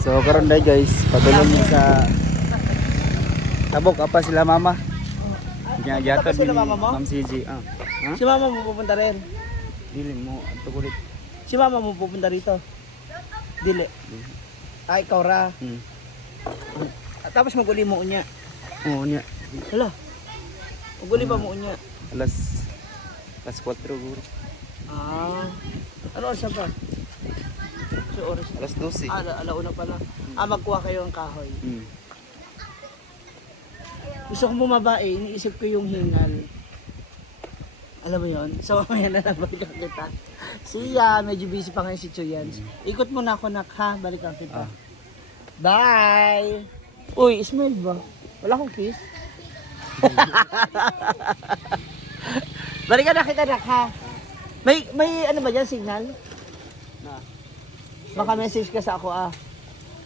So karon day guys, padulong mi sa tabok apa sila mama. Ginagyaton Sila ni mama mo? Ma'am CJ. Ha? Si mama mo pupunta rin. Dili mo adto kulit. Si mama mo pupunta rito. Dili. Ay, ikaw ra. Tapos maguli mo unya. Oo niya. Hala. Maguli pa mo unya. Alas 4 guro. Ah. Ano oras na pa? So oras. Alas 12. Alauna pala. Magkuha kayo ng kahoy. Gusto kong bumaba eh, iniisip ko yung hingal. Alam mo yun? So mamaya na lang balikan kita. Siya, medyo busy pa ngayon si Chuyans. Ikot muna ako nak ha, balikan kita. Bye! Uy, smile ba? Wala akong kiss? Balikan na kita nak ha. May ano ba dyan, signal? Baka message ka sa ako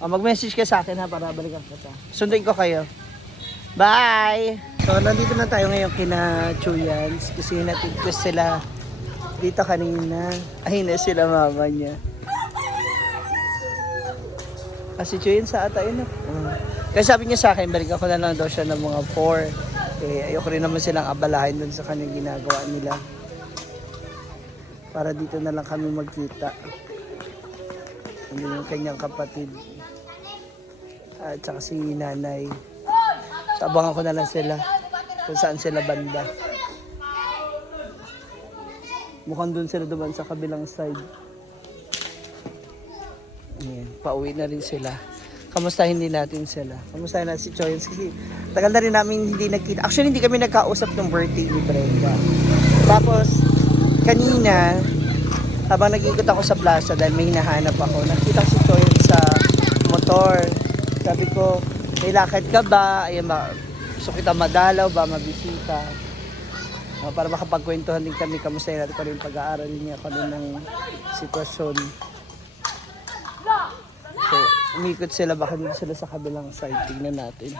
mag-message ka sa akin ha para balikan kita. Sunduin ko kayo. Bye! So, nandito na tayo ngayon kina Chuyans kasi natigpwes sila dito kanina. Ay na sila mama niya. Kasi Chuyans sa ata yun. Kasi sabi niya sa akin, balikan ko na lang daw siya ng mga 4. Eh, ayoko rin naman silang abalahin dun sa kanyang ginagawa nila. Para dito na lang kami magkita. Ano yung kanyang kapatid. At saka si nanay. So, abangan ko na lang sila kung saan sila banda. Mukhang doon sila duman sa kabilang side. Ayan, pauwi na rin sila. Kamustahin din natin sila. Kamustahin natin si Chuyans kasi tagal na rin namin hindi nagkita. Actually, hindi kami nagkausap ng birthday ni Brenda. Tapos, kanina, habang nag-ikot ako sa plaza dahil may hinahanap ako, nakita si Chuyans sa motor. Sabi ko, may lakad ka ba? Ayan ba? Gusto kita madalaw ba? Mabisita? Para makapagkwentuhan din kami. Kamusta natin pa rin pag-aaral niya kung ng sitwasyon. So, umikot sila. Baka dito sila sa kabilang side. Tingnan natin.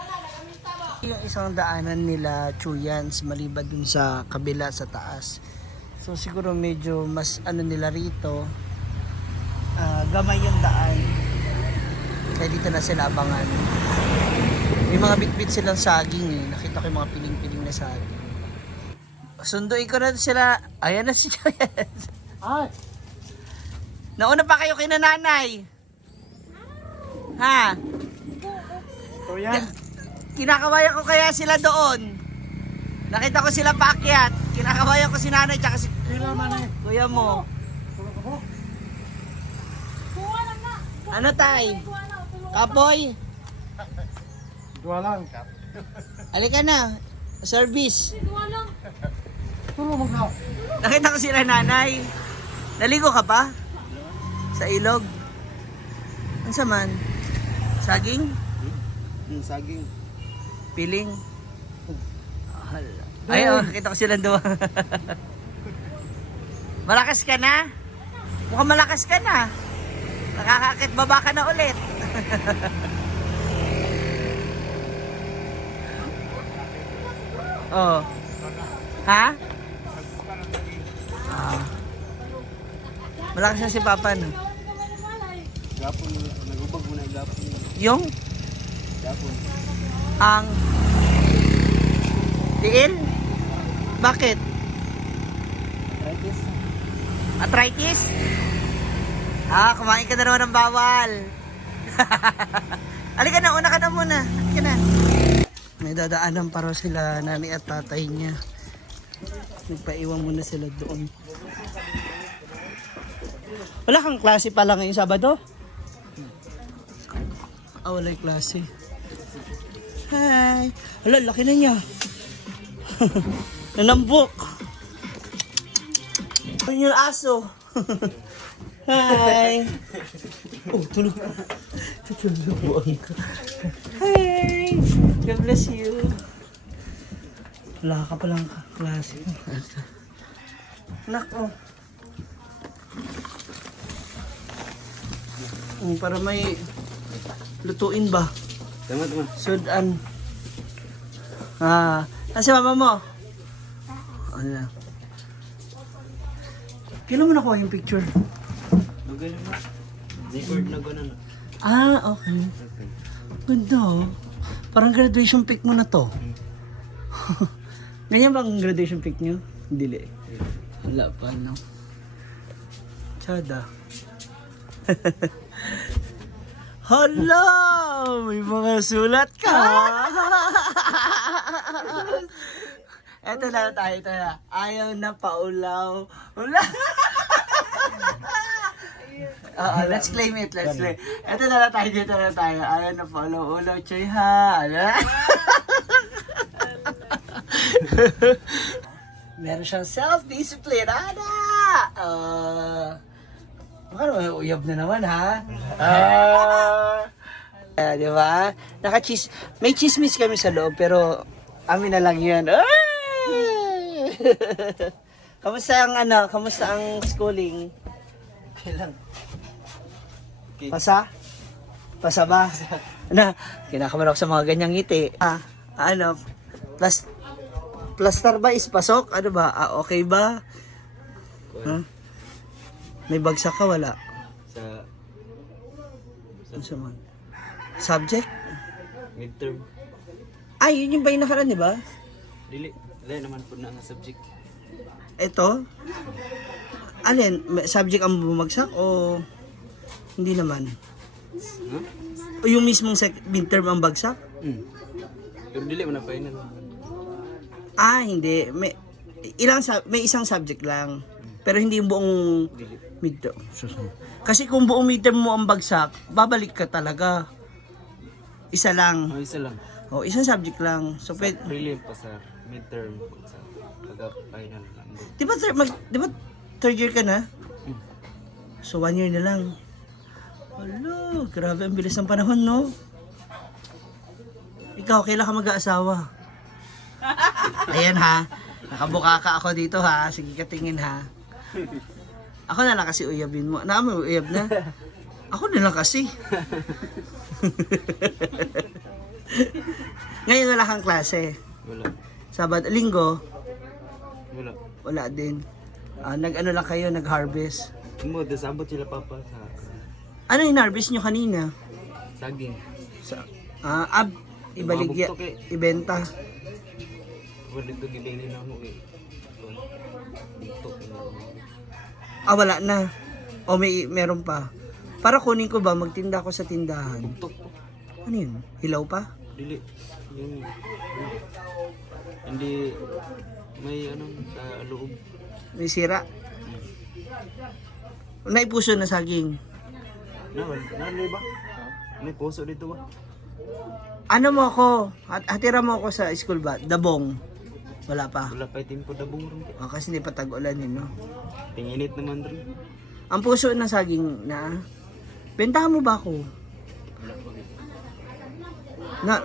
Yung isang daanan nila, Chuyans, maliban dun sa kabila, sa taas. So, siguro medyo mas ano nila rito. Gamay yung daan. Kaya dito na sila abangan. May mga bit-bit silang saging eh. Nakita ko yung mga piling-piling na saging. Sunduin ko na sila. Ayan na si Chuyans. Ay! Nauna pa kayo kina nanay. Ha? So yan. Kinakabayan ko kaya sila doon. Nakita ko sila paakyat. Kinakabayan ko si nanay tsaka si kuya mo. Ano tay? Kapoy? Dua lang. Halika na. Service. Tulong mo ka. Nakita ko sila nanay. Naligo ka pa? Sa ilog? Ano man? Saging? Saging. Piling? Ay, nakita ko sila doon. Malakas ka na? Mukhang malakas ka na. Nakakakit baba ka na ulit. Oh. Ha? Malakas na si Papa, no? Gapon, nagubag mo na gapon. Yung? Gapon. Ang tiil? Bakit? Arthritis. Arthritis? Kumain ka na naman ng bawal. Halika na, una ka na muna. Halika na. May dadaanan para sila nanay at tatay niya. Nagpaiwan muna sila doon. Wala kang klase pala ngayong Sabado? Wala yung klase. Hi! Hala, laki na niya. Nanambok. Ano yung aso? Hi! Tulog. Tulog ka. Hi! God bless you. Wala ka palang klase. Nako. Para may lutuin ba? Tama. Sudan. Nasa mama mo? Ano na? Kailan mo nakuha yung picture? Lugal mo. Record na gano'n. Ah, okay. Ganda oh. Parang graduation pic mo na to. Ganyan ba ang graduation pic nyo? Dili. Wala pa, no? Tsada. Hala! May mga sulat ka! Eto na tayo, ito na. Ayaw na paulaw. Wala! Oo, let's claim it, let's claim. Eto na tayo, dito na tayo. Ayaw na paulaw-ulaw, choy ha. Ano? Meron siyang self-discipline. Ana! Baka naman, uyab na naman ha. Di ba? May chismis kami sa loob, pero amin na lang yun. Kamusta ang schooling? Kailan? Pasa? Pasa ba? Kinakaman ako sa mga ganyang ngiti. Plaster ba is pasok? Ano ba? Okay ba? Huh? May bagsak ka, wala? Sa man? Subject? Midterm. Yun yung ba yung nakaraan, di ba? Dili naman po na ang subject. Ito? Alin? Subject ang bumagsak o hindi naman? Huh? O yung mismong midterm ang bagsak? Pero dili man na final. Hindi. May isang subject lang. Pero hindi yung buong Dili. midterm. Kasi kung buong midterm mo ang bagsak, babalik ka talaga. Isa lang. Isa lang. Isang subject lang. So, Prelim pa sa midterm sa pagka-final lang. di ba third year ka na? So, 1 year na lang. Hello, grabe ang bilis ng panahon, no? Ikaw, kailan ka mag-aasawa? Ayan ha, nakabuka ka ako dito ha, sige ka tingin ha. Ako na lang kasi uyabin mo. Naman uyab na. Ako na lang kasi. Ngayon wala kang klase. Wala. Sabado, linggo, Wala. wala din. Nag-ano lang kayo, nag-harvest. Mo, desabot sila papa sa Ano yung harvest nyo kanina? saging. Ibaligya, Mabuktok eh. ibenta. Wala dito gibili na mo eh. Buktok. Wala na. O meron pa. Para kunin ko ba, magtinda ako sa tindahan. Buktok po. Ano yun? Hilaw pa? Dili. Yung hindi may sa loob. May sira? Naipuso na saging. Wala ba? May puso dito ba? Ano mo ako? Hatira mo ako sa school ba? Dabong. Wala pa. Wala pa itim ko dabong rin. Kasi hindi pa tag-ulan yun, no? Tinginit naman rin. Ang puso ng saging na, bentahan mo ba ako?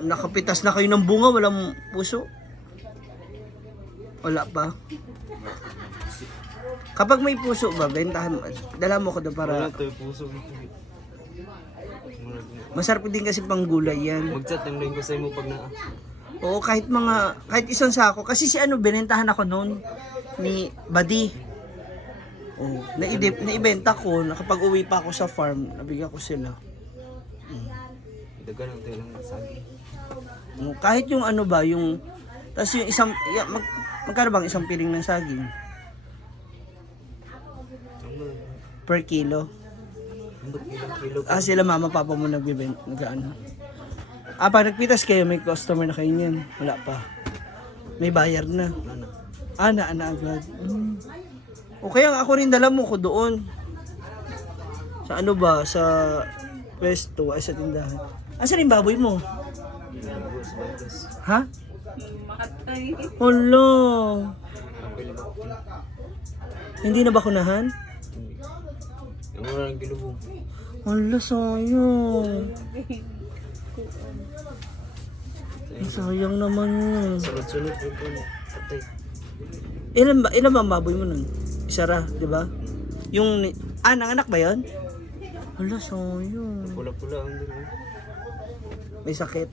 Nakapitas na kayo ng bunga, walang puso? Wala pa. Kapag may puso ba, bentahan mo, dala mo ko doon para, Wala to yung puso dito. masarap din kasi pang gulay yan. Mag-chat lang ko sa imo pag naa. Oo, kahit isang sako. Kasi si binentahan ako noon ni Badi. Oo, naibenta ko. Kapag uwi pa ako sa farm, nabigyan ko sila. Dagan ang tayo lang saging. Kahit yung tapos yung isang, magkano bang isang piling ng saging? Per kilo. Kilo. Sila mama, papa mo nagbibenta, pag nagpitas kayo, may customer na kayo niyan. Wala pa. May bayar na. Na agad. O kaya ako rin dala mo ko doon. Sa sa pwesto, sa tindahan. Asan yung baboy mo? Ha? Hala. Hindi na bakunahan? Wala lang kilubong. Hala, sayang. Sayang naman yun. Sunod-sunod po po. Patay. Ilan ba ang baboy mo nun? Isa ra, di ba? Yung, nanganak ba yun? Hala, sayang. Pula-pula ang dito. May sakit.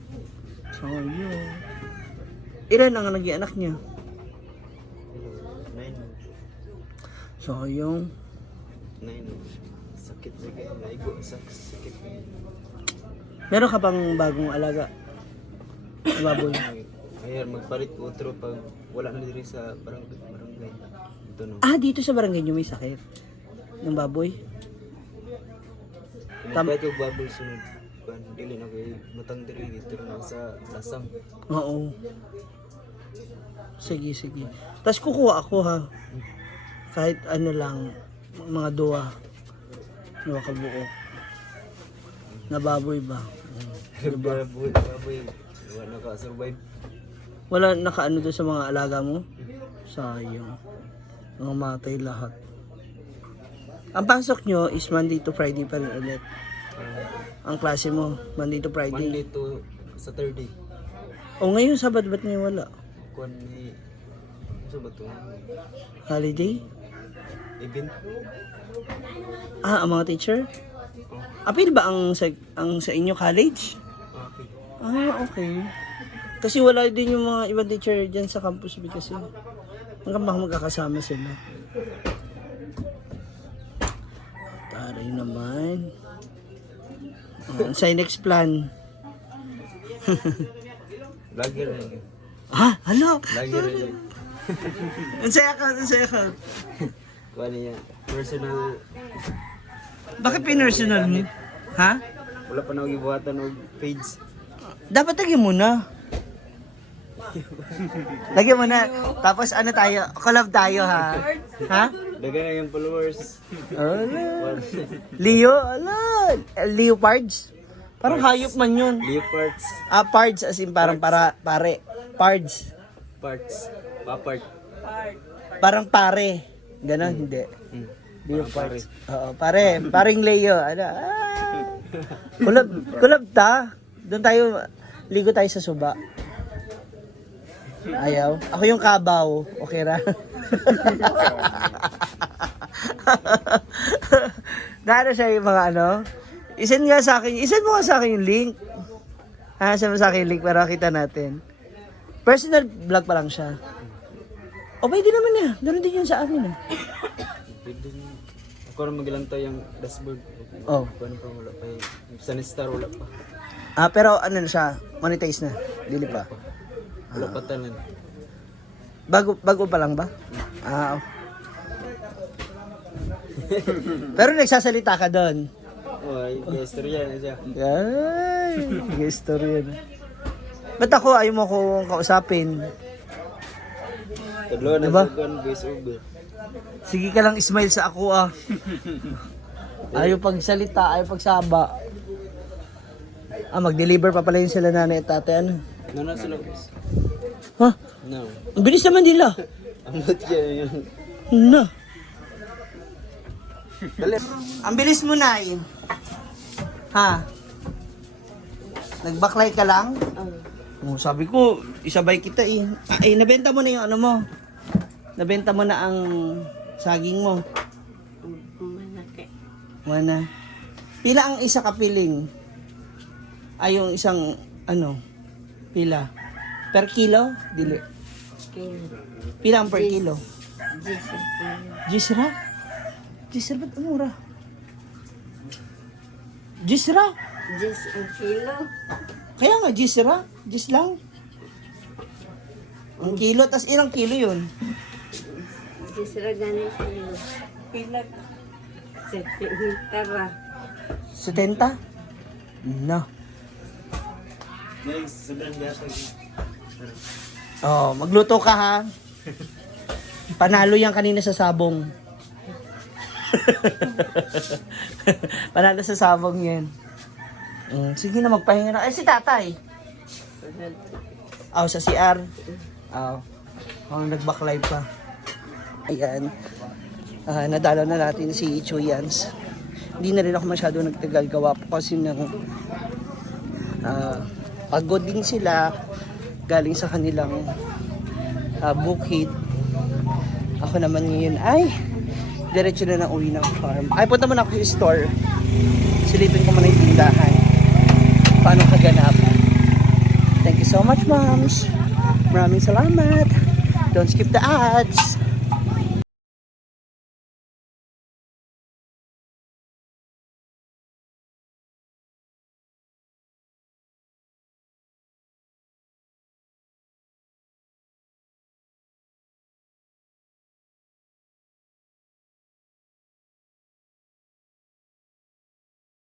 Sayang. Ilan ang naging anak niya? 9. Sayang. 9. Sa sakit na kaya naigo sa sakit. Meron ka bang bagong alaga? Na baboy? Ngayon magpalit ko otro pag wala na diri sa barangay. Ito no. Ah, dito sa barangay nyo may sakit ng baboy? Magpalit ko baboy sunod. Kan dili na kay matang diri dito na sa lasang. Oo. Sige, sige. Tapos kukuha ako ha. Kahit ano lang, mga duwa kabuo. Na baboy ba? Baboy, wala na ka survive. Wala nakaano doon sa mga alaga mo? Sayang. Mga matay lahat. Ang pasok nyo is Monday to Friday pa rin ulit. Ang klase mo, Monday to Friday. Monday to Saturday. O ngayon, Sabado ba't ngayon wala? Kuan ni sa ba to? Holiday? Event. Ah, ang mga teacher? Apil ba ang sa inyo college? Okay. Ah, okay. Kasi wala din yung mga ibang teacher dyan sa campus B kasi. Hanggang baka magkakasama sila. Taray naman. Sa next plan. Lagi rin. Ah, ano? Lagi rin. Unsaya ka. Kuan niya. Personal. Bakit pinersonal mo? Ha? Wala pa na gibuhatan og page. Dapat lagyan mo na. Lagyan mo na. Tapos ano tayo? Collab tayo ha? Ha? Dagan na yung followers. Ala. Leo? Ala. Leopards? Parang hayop man yun. Leopards. Ah, pards as in parang pare. Pards. Parts. Papart. Parang pare. Ganon, hindi. Leopards. Oo, pare. Paring Leo. Ano? Ah. Kulab ta. Doon tayo, ligo tayo sa suba. Ayaw. Ako yung kabaw. Okay ra? Dahil siya yung mga ano. Isend mo nga sa akin yung link. Send mo sa akin yung link para kita natin. Personal vlog pa lang siya. O pwede naman niya. Ganun din yun sa akin. Pwede niya. Ako rin maglantay yung dashboard. Oh. Kuan pa wala pa. Sunstar wala pa. Ah, pero ano na siya? Monetize na. Dili pa. Wala pa tanan. Bago pa lang ba? Ah. Pero nagsasalita ka doon. Ay, istorya na siya. Ay, may istorya na. Ba't ako ayaw mo akong kausapin? Tadlo na Diba? sa kuan voice over. Sige ka lang smile sa ako ah. Ayaw pagsalita, ayaw pagsaba. Ah, mag-deliver pa pala yun sila nanay at tate ano. Nana sila guys. Ha? No. Ang bilis naman nila. Ang ba't yan yun? Na. Dali. Ang bilis mo na eh. Ha? Nagbaklay ka lang? Oh, sabi ko, isabay kita eh. Ah, eh, nabenta mo na yung ano mo. Nabenta mo na ang saging mo. Wala. Pila ang isa kapiling? Ay, yung isang, ano, pila? Per kilo? Dili. Pila ang per kilo? Gisra? Gisra, ba't ang mura? Gisra? Ang kilo. Kaya nga, Gisra? Gis lang. Ang kilo, tas ilang kilo yun? Sisra ganun kilo. Pila. 70 ra. 70? No. Guys, sobrang gatag. Oh, magluto ka ha. Panalo yan kanina sa sabong. Panalo sa sabong yan. Sige na, magpahinga na. Ay, si tatay. Sa CR. Nag-backlive pa. Ayan. Nadala na natin si Chuyans. Hindi na rin ako masyado nagtagal gawa po kasi ng pagod din sila galing sa kanilang bukid. Ako naman ngayon ay diretso na uwi ng farm. Ay, punta muna ako sa store. Silipin ko muna yung tindahan. Paano kaganap? Thank you so much, moms. Maraming salamat. Don't skip the ads.